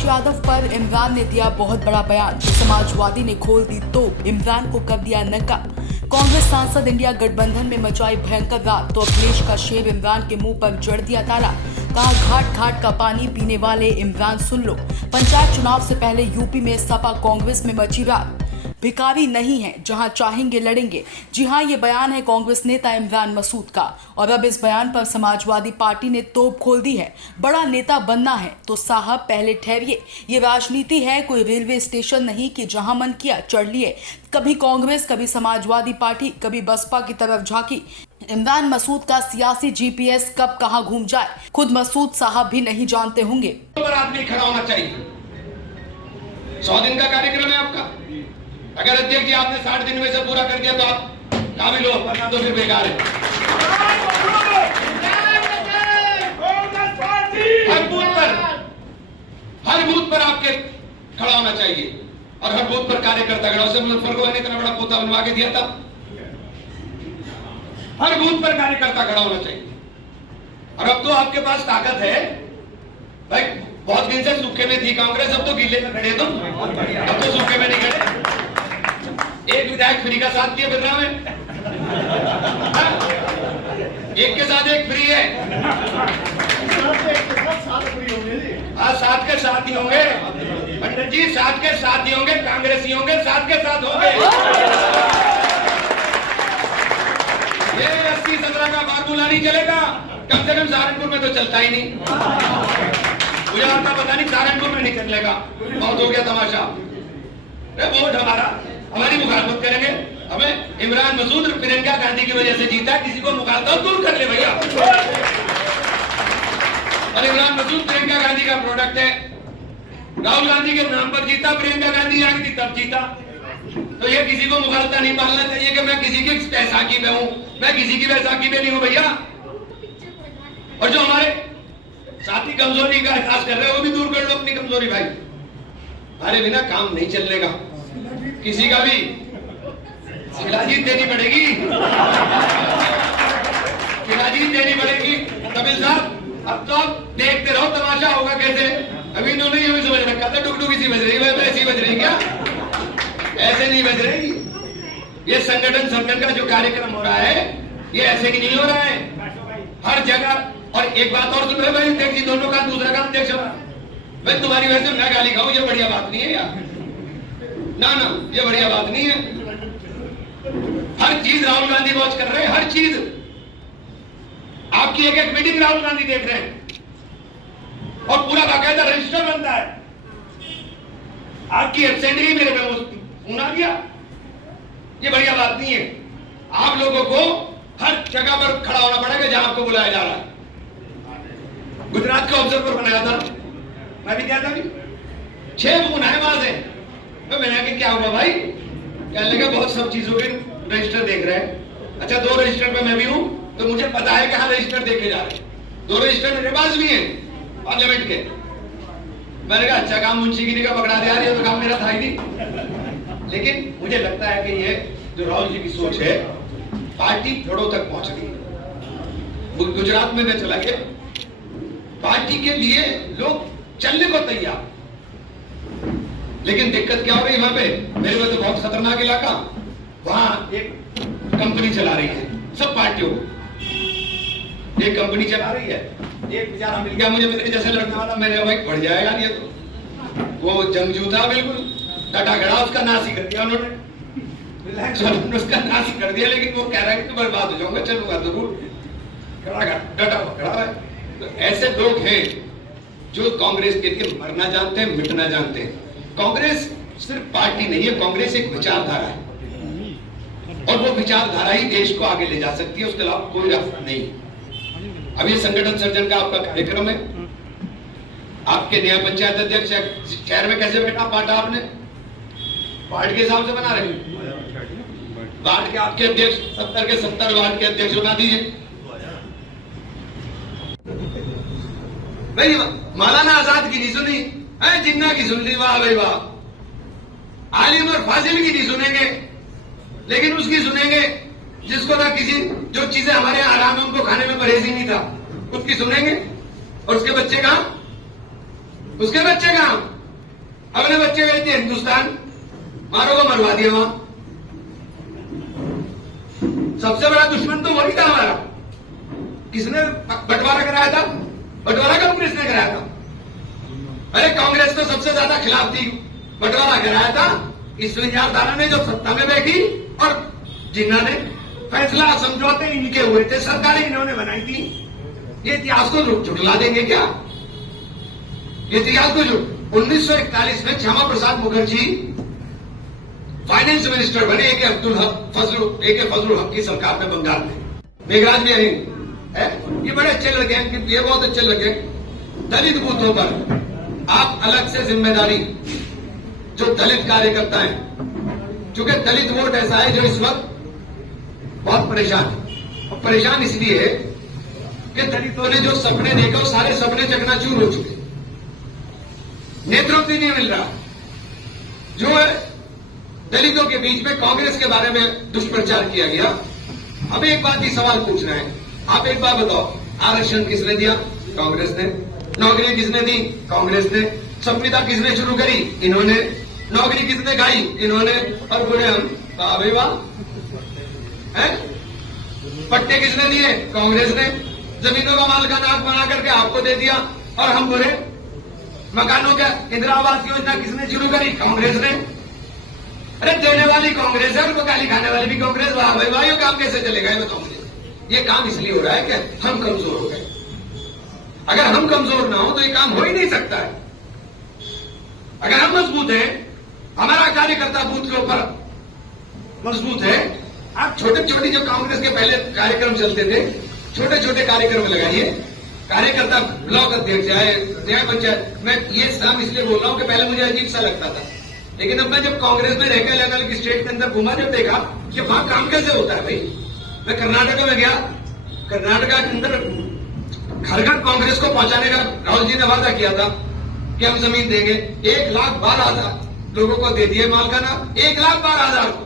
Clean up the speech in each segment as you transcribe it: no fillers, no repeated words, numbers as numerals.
अखिलेश यादव पर इमरान ने दिया बहुत बड़ा बयान। समाजवादी ने खोल दी तो इमरान को कर दिया नंगा। कांग्रेस सांसद इंडिया गठबंधन में मचाई भयंकर रात तो अखिलेश का शेर इमरान के मुंह पर जड़ दिया ताला। कहा घाट घाट का पानी पीने वाले इमरान सुन लो। पंचायत चुनाव से पहले यूपी में सपा कांग्रेस में मची रात। भिखारी नहीं है, जहां चाहेंगे लड़ेंगे। जी हां, ये बयान है कांग्रेस नेता इमरान मसूद का। और अब इस बयान पर समाजवादी पार्टी ने तोप खोल दी है। बड़ा नेता बनना है तो साहब पहले ठहरिए, ये राजनीति है, कोई रेलवे स्टेशन नहीं कि जहां मन किया चढ़ लिए। कभी कांग्रेस, कभी समाजवादी पार्टी, कभी बसपा की तरफ झांकी। इमरान मसूद का सियासी जीपीएस कब कहां घूम जाए, खुद मसूद साहब भी नहीं जानते होंगे। आदमी खड़ा होना चाहिए। 100 दिन का कार्यक्रम है आपका। अगर अध्यक्ष जी आपने 60 दिन में से पूरा कर दिया तो आप काबिल हो, वरना तो फिर बेकार है। हर बूथ पर आपके खड़ा होना चाहिए और हर बूथ पर कार्यकर्ता खड़ा। उसे मुजफ्फर ने इतना बड़ा पोता बनवा के दिया था। हर बूथ पर कार्यकर्ता खड़ा होना चाहिए। और अब तो आपके पास ताकत है भाई। बहुत दिन से सूखे में थी कांग्रेस, अब तो गीले में खड़े। तुम अब तो सूखे में नहीं खड़े। एक विधायक फ्री का साथ दिए फिर रहा है। एक के साथ एक फ्री है। हाँ, 7 के साथ ही होंगे पंडित जी, 7 के साथ ही होंगे। कांग्रेसी होंगे, 7 के साथ होंगे। ये 80-17 का फार्मूला नहीं चलेगा। कम से कम सहारनपुर में तो चलता ही नहीं। मुझे आपका पता नहीं सहारनपुर में नहीं चलेगा। बहुत हो गया तमाशा। वोट हमारी मुखालफत करेंगे। हमें इमरान मसूद प्रियंका गांधी की वजह से जीता। किसी को मुखालफत दूर कर ले भैया। और इमरान मसूद प्रियंका गांधी का प्रोडक्ट है। राहुल गांधी के नाम पर जीता, प्रियंका गांधी आई थी तब जीता। तो ये किसी को मुखालफत नहीं पालना चाहिए कि मैं किसी की बैसाखी में हूं। मैं किसी की बैसाखी में नहीं हूं भैया। और जो हमारे साथी कमजोरी का एहसास कर रहे हैं वो भी दूर कर लो अपनी कमजोरी भाई। हमारे बिना काम नहीं चलेगा। किसी का भी शिलाजीत देनी पड़ेगी। शिलाजीत देनी पड़ेगी। कपिल साहब, अब तो आप देखते रहो तमाशा होगा कैसे। अभी इन्होंने ये भी समझ रखा था टुकटुक इसी बज रही है। ऐसी बज रही क्या? ऐसे नहीं बज रही। ये संगठन का जो कार्यक्रम हो रहा है ये ऐसे ही नहीं हो रहा है। हर जगह। और एक बात और सुन रहे भाई, अध्यक्ष जी दोनों का दूसरा काम अध्यक्ष भाई तुम्हारी वजह से मैं गाली खाऊं, ये बढ़िया बात नहीं है यार। ना, ये बढ़िया बात नहीं है। हर चीज राहुल गांधी वॉच कर रहे हैं। हर चीज आपकी एक मीटिंग राहुल गांधी देख रहे हैं और पूरा बाकायदा रजिस्टर बनता है। आपकी एब्सेंटी मेरे में फोन आ गया। ये बढ़िया बात नहीं है। आप लोगों को हर जगह पर खड़ा होना पड़ेगा जहां आपको बुलाया जा रहा है। गुजरात का ऑब्जर्वर बनाया था, मैं भी क्या था। 6 फोन आए वहां से। तो मैंने कहा क्या हुआ भाई? कहने लगा बहुत सब चीजों के रजिस्टर देख रहे हैं। अच्छा, 2 रजिस्टर पे मैं भी हूं तो मुझे पता है कहां रजिस्टर देखे जा रहे हैं। 2 रजिस्टर मेरे पास भी हैं पार्लियामेंट के। मैंने कहा अच्छा काम मुंशीगिरी का पकड़ा दिया, ये तो काम मेरा था ही नहीं। लेकिन मुझे लगता है कि ये जो राहुल जी की सोच है पार्टी जड़ों तक पहुंच गई। गुजरात में मैं चला गया, पार्टी के लिए लोग चलने को तैयार। लेकिन दिक्कत क्या हो रही है वहां पे? मेरे को तो बहुत खतरनाक इलाका। वहां एक कंपनी चला रही है सब पार्टियों को। एक कंपनी चला रही है। एक बेचारा मिल गया मुझे मेरे जैसे लड़ने वाला। मैंने भाई बढ़ जाएगा ये तो। वो जंगजू था बिल्कुल। डटा गड़ा, उसका नाश ही कर दिया उन्होंने। उसका नाश ही कर दिया। लेकिन वो कह रहा है कि बर्बाद हो जाऊंगा, चलूंगा जरूर। डटा खड़ा है। तो ऐसे लोग हैं जो कांग्रेस के लिए मरना जानते हैं, मिटना जानते हैं। कांग्रेस सिर्फ पार्टी नहीं है, कांग्रेस एक विचारधारा है और वो विचारधारा ही देश को आगे ले जा सकती है। उसके अलावा कोई रास्ता नहीं। अब ये संगठन सर्जन का आपका कार्यक्रम है। आपके नया पंचायत अध्यक्ष शहर में कैसे बैठा बांटा आपने? वार्ड के हिसाब से बना रहे। वार्ड के आपके अध्यक्ष 70 के 70 वार्ड के अध्यक्ष बना दीजिए भाई। मौलाना आजाद की नहीं सुनी है, जिन्ना की सुन ली, वाह भाई वाह। आलिम और फाजिल की नहीं सुनेंगे, लेकिन उसकी सुनेंगे जिसको ना किसी जो चीजें हमारे यहाँ आराम है उनको खाने में परहेज ही नहीं था, उसकी सुनेंगे। और उसके बच्चे कहां? अपने बच्चे गए थे हिंदुस्तान, मारो को मरवा दिया वहां। सबसे बड़ा दुश्मन तो वही था हमारा। किसने बंटवारा कराया था? बंटवारा कांग्रेस ने कराया था। अरे कांग्रेस तो सबसे ज्यादा खिलाफ थी, बंटवारा कराया था इस विचारधारा ने जो सत्ता में बैठी, और जिन्होंने फैसला समझौते इनके हुए थे, सरकारें इन्होंने बनाई थी। ये इतिहास को झुठला देंगे क्या? ये इतिहास को 1941 में श्यामा प्रसाद मुखर्जी फाइनेंस मिनिस्टर बने ए के फजलुल हक की सरकार में बंगाल में। मेघराज में है, ये बड़े अच्छे लड़के हैं, ये बहुत अच्छे लड़के। दलित बूथों पर आप अलग से जिम्मेदारी, जो दलित कार्यकर्ता हैं, क्योंकि दलित वोट ऐसा है जो इस वक्त बहुत परेशान है, और परेशान इसलिए है कि दलितों ने जो सपने देखे वो सारे सपने चकनाचूर हो चुके, नेतृत्व नहीं मिल रहा। जो है दलितों के बीच में कांग्रेस के बारे में दुष्प्रचार किया गया। अब एक बात ही सवाल पूछना है, आप एक बात बताओ, आरक्षण किसने दिया? कांग्रेस ने। नौकरी किसने दी? कांग्रेस ने। संविदा किसने शुरू करी? इन्होंने। नौकरी किसने खाई? इन्होंने। और बोले हम भाई वाह, पट्टे किसने दिए? कांग्रेस ने। जमीनों का मालिकाना बना करके आपको दे दिया, और हम बोले मकानों का इंदिरा आवास योजना किसने शुरू करी? कांग्रेस ने। अरे देने वाली कांग्रेस है और गाली खाने वाली भी कांग्रेस। वाह भाई वाह, ये काम कैसे चलेगा? ये बताओ मुझे। ये काम इसलिए हो रहा है कि हम कमजोर हो गए। अगर हम कमजोर ना हो तो ये काम हो ही नहीं सकता है। अगर हम मजबूत हैं, हमारा कार्यकर्ता बूथ के ऊपर मजबूत है, आप छोटे छोटे जो कांग्रेस के पहले कार्यक्रम चलते थे, छोटे छोटे कार्यक्रम लगाइए। कार्यकर्ता ब्लॉक अध्यक्ष आए, न्याय पंचायत। मैं ये नाम इसलिए बोल रहा हूं कि पहले मुझे अजीब सा लगता था, लेकिन अब मैं जब कांग्रेस में रहकर अलग अलग स्टेट के अंदर घूमा, जब देखा कि वहां काम कैसे होता है। भाई मैं कर्नाटक में गया, कर्नाटक के अंदर घर घर कांग्रेस को पहुंचाने का राहुल जी ने वादा किया था कि हम जमीन देंगे। 1,12,000 लोगों को दे दिए मालकाना, 1,12,000 को।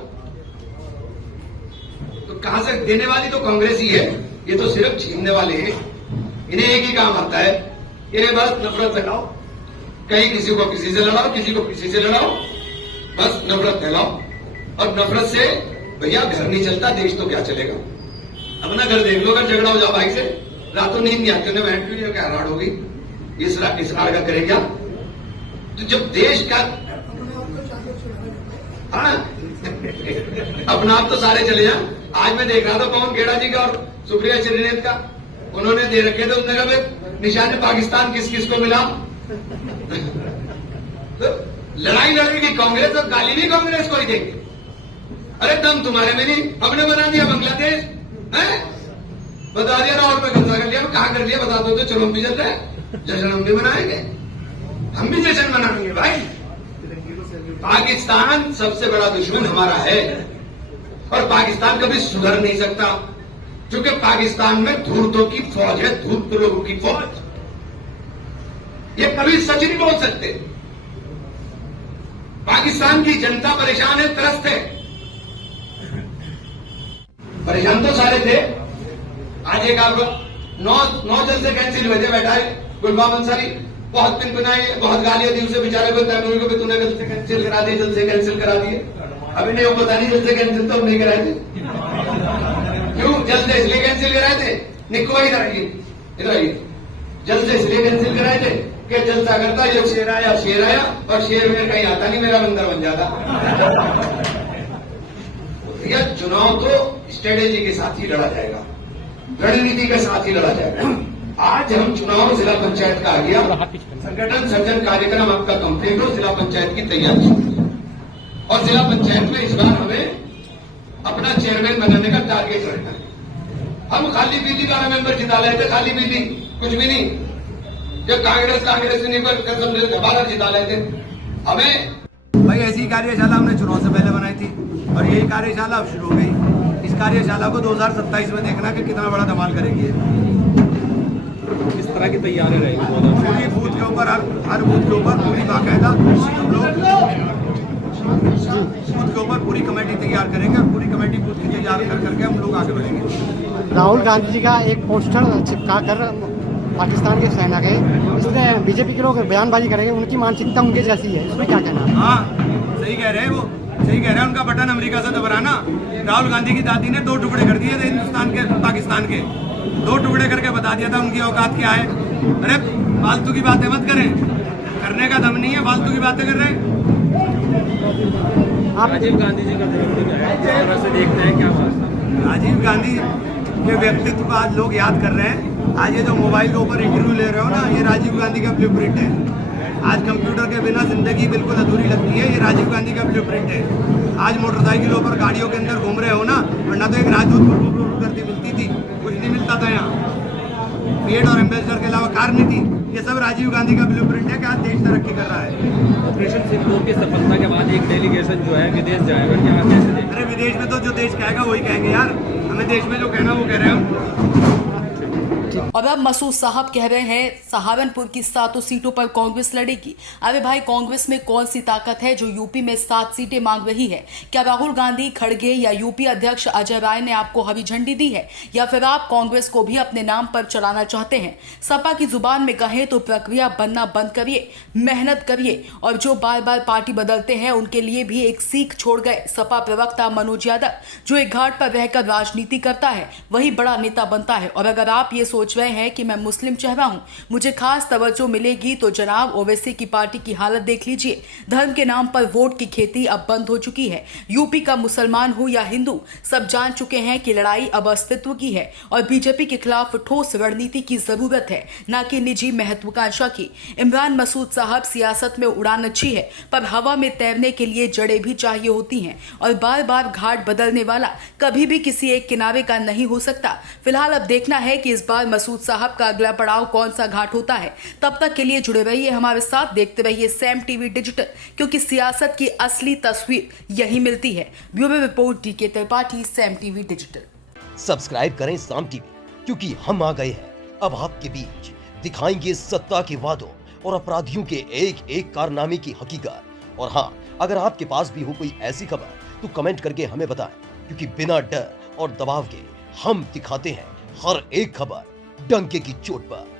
तो कहां से देने वाली तो कांग्रेस ही है, ये तो सिर्फ छीनने वाले हैं। इन्हें एक ही काम आता है, इन्हें बस नफरत फैलाओ, कहीं किसी को किसी से लड़ाओ, किसी को किसी से लड़ाओ, बस नफरत फैलाओ। और नफरत से भैया घर नहीं चलता, देश तो क्या चलेगा? अपना घर देख लो, अगर झगड़ा हो जाओ भाई से, रातों नींद नहीं आती, उन्हें बैठ के क्या राड होगी, इस राड का करे क्या? तो जब देश का हाँ अपना आप तो सारे चले जा। आज मैं देख रहा था पवन खेड़ा जी का और सुप्रिया श्रीनेत का, उन्होंने दे रखे थे, उन्होंने कहा निशान पाकिस्तान किस किस को मिला। तो लड़ाई लड़ेगी कांग्रेस और गाली भी कांग्रेस को ही देंगे। अरे दम तुम्हारे में नहीं, हमने बना दिया बांग्लादेश, है बता दिया, राहुल में कब्जा कर लिया, कहा कर लिया बता दो तो चलो हम भी चल रहे हैं, जश्न हम भी मनाएंगे, हम भी जश्न मनाएंगे। भाई पाकिस्तान सबसे बड़ा दुश्मन हमारा है, और पाकिस्तान कभी सुधर नहीं सकता, क्योंकि पाकिस्तान में धूर्तों की फौज है, धूर्त लोगों की फौज। ये कभी सच नहीं बोल सकते। पाकिस्तान की जनता परेशान है, त्रस्त है। परेशान तो सारे थे। आज एक आप 9 जल्द से कैंसिल हुए थे, बैठा है गुलबाम अंसारी, बहुत पिनपिनाए, बहुत गालियां दी उसे बेचारे को, तैमूर को भी तूने जल्द से कैंसिल करा दिए, जल्द से कैंसिल करा दिए। अभी नहीं वो पता नहीं जल्द से कैंसिल तो हम नहीं कराए थे। क्यों जल्द से इसलिए कैंसिल कराए थे? निको इधर आइए, जल्द से इसलिए कैंसिल कराए थे कि जलसा करता जब शेर आया, और शेर में कहीं आता नहीं, मेरा बंदर बन जाता। यह चुनाव तो स्ट्रेटेजी के साथ ही लड़ा जाएगा, रणनीति के साथ ही लड़ा जाएगा। आज हम चुनाव जिला पंचायत का आ गया, संगठन सर्जन कार्यक्रम आपका कंप्लीट हो, जिला पंचायत की तैयारी, और जिला पंचायत में इस बार हमें अपना चेयरमैन बनाने का टारगेट रखना है। हम खाली पीली 12 मेंबर जिता लाए थे, खाली पीली कुछ भी नहीं, जब कांग्रेस नहीं पर 12 जिता लाए थे। हमें भाई ऐसी कार्यशाला हमने चुनाव से पहले बनाई थी, और यही कार्यशाला अब शुरू हो गई। इस कार्यशाला को 2027 में देखना कि कितना बड़ा धमाल करेगी। किस तरह की तैयारी रहेगी? पूरी बूथ के ऊपर, हर बूथ के ऊपर पूरी बाकायदा हम लोग बूथ के ऊपर पूरी कमेटी तैयार करेंगे, और पूरी कमेटी बूथ की तैयार करके हम लोग आगे बढ़ेंगे। राहुल गांधी जी का एक पोस्टर चिपका कर पाकिस्तान के सेना के, इसलिए बीजेपी के लोग बयानबाजी करेंगे, उनकी मानसिकता उनके जैसी है, इसमें क्या कहना है? हाँ सही कह रहे हैं, वो सही कह रहे हैं। उनका बटन अमेरिका से दबाना। राहुल गांधी की दादी ने 2 टुकड़े कर दिए थे हिंदुस्तान के, पाकिस्तान के 2 टुकड़े करके बता दिया था उनकी औकात क्या है। अरे फालतू की बातें मत करें, करने का दम नहीं है, फालतू की बातें कर रहे हैं। राजीव गांधी जी का व्यक्तित्व है, किस तरह से देखते हैं, क्या बात है? राजीव गांधी के व्यक्तित्व को आज लोग याद कर रहे हैं। आज ये जो मोबाइल के ऊपर इंटरव्यू ले रहे हो ना, ये राजीव गांधी का ब्लूप्रिंट है। आज कंप्यूटर के बिना जिंदगी बिल्कुल अधूरी लगती है, ये राजीव गांधी का ब्लूप्रिंट है। आज मोटरसाइकिलों पर गाड़ियों के अंदर घूम रहे हो ना, वरना तो एक राजदूत करती मिलती थी, कुछ नहीं मिलता था यहाँ। पेड और एम्बेसडर के अलावा कार नहीं थी। ये सब राजीव गांधी का ब्लूप्रिंट है कि आज देश तरक्की कर रहा है। ऑपरेशन सिंदूर की सफलता के बाद एक डेलीगेशन जो है विदेश जाएगा, क्या कैसे देखें? अरे विदेश में तो जो देश कहेगा वही कहेंगे यार, हमें देश में जो कहना वो कह रहे हैं हम। और अब मसूद साहब कह रहे हैं सहारनपुर की 7 सीटों पर कांग्रेस लड़ेगी। अरे भाई, कांग्रेस में कौन सी ताकत है जो यूपी में 7 सीटें मांग रही है? क्या राहुल गांधी, खड़गे या यूपी अध्यक्ष अजय राय ने आपको हरी झंडी दी है, या फिर आप कांग्रेस को भी अपने नाम पर चलाना चाहते हैं? सपा की जुबान में कहें तो प्रक्रिया बनना बंद करिए, मेहनत करिए, और जो बार बार पार्टी बदलते हैं उनके लिए भी एक सीख छोड़ गए सपा प्रवक्ता मनोज यादव, जो एक घाट पर रहकर राजनीति करता है वही बड़ा नेता बनता है। और अगर आप ये सोच रहे हैं कि मैं मुस्लिम चेहरा हूं, मुझे खास तवज्जो मिलेगी, तो जनाब ओवैसी की पार्टी की हालत देख लीजिए। धर्म के नाम पर वोट की खेती अब बंद हो चुकी है। यूपी का मुसलमान हो या हिंदू, सब जान चुके हैं कि लड़ाई अब अस्तित्व की है और बीजेपी के खिलाफ ठोस रणनीति की जरूरत है, न कि निजी महत्वाकांक्षा की। इमरान मसूद साहब, सियासत में उड़ान अच्छी है, पर हवा में तैरने के लिए जड़ें भी चाहिए होती हैं, और बार बार घाट बदलने वाला कभी भी किसी एक किनारे का नहीं हो सकता। फिलहाल अब देखना है कि इस बार मसूद साहब का अगला पड़ाव कौन सा घाट होता है। तब तक के लिए जुड़े रहिए हमारे साथ, देखते रहिए सैम टीवी डिजिटल, क्योंकि सियासत की असली तस्वीर यही मिलती है। Bureau report DK Tripathi, Saam TV digital. Subscribe करें साम टीवी, क्योंकि हम आ गए हैं अब आपके बीच, दिखाएंगे सत्ता के वादों और अपराधियों के एक एक कारनामे की हकीकत। और हाँ, अगर आपके पास भी हो कोई ऐसी खबर तो कमेंट करके हमें बताएं, क्योंकि बिना डर और दबाव के हम दिखाते हैं हर एक खबर डंके की चोट पर।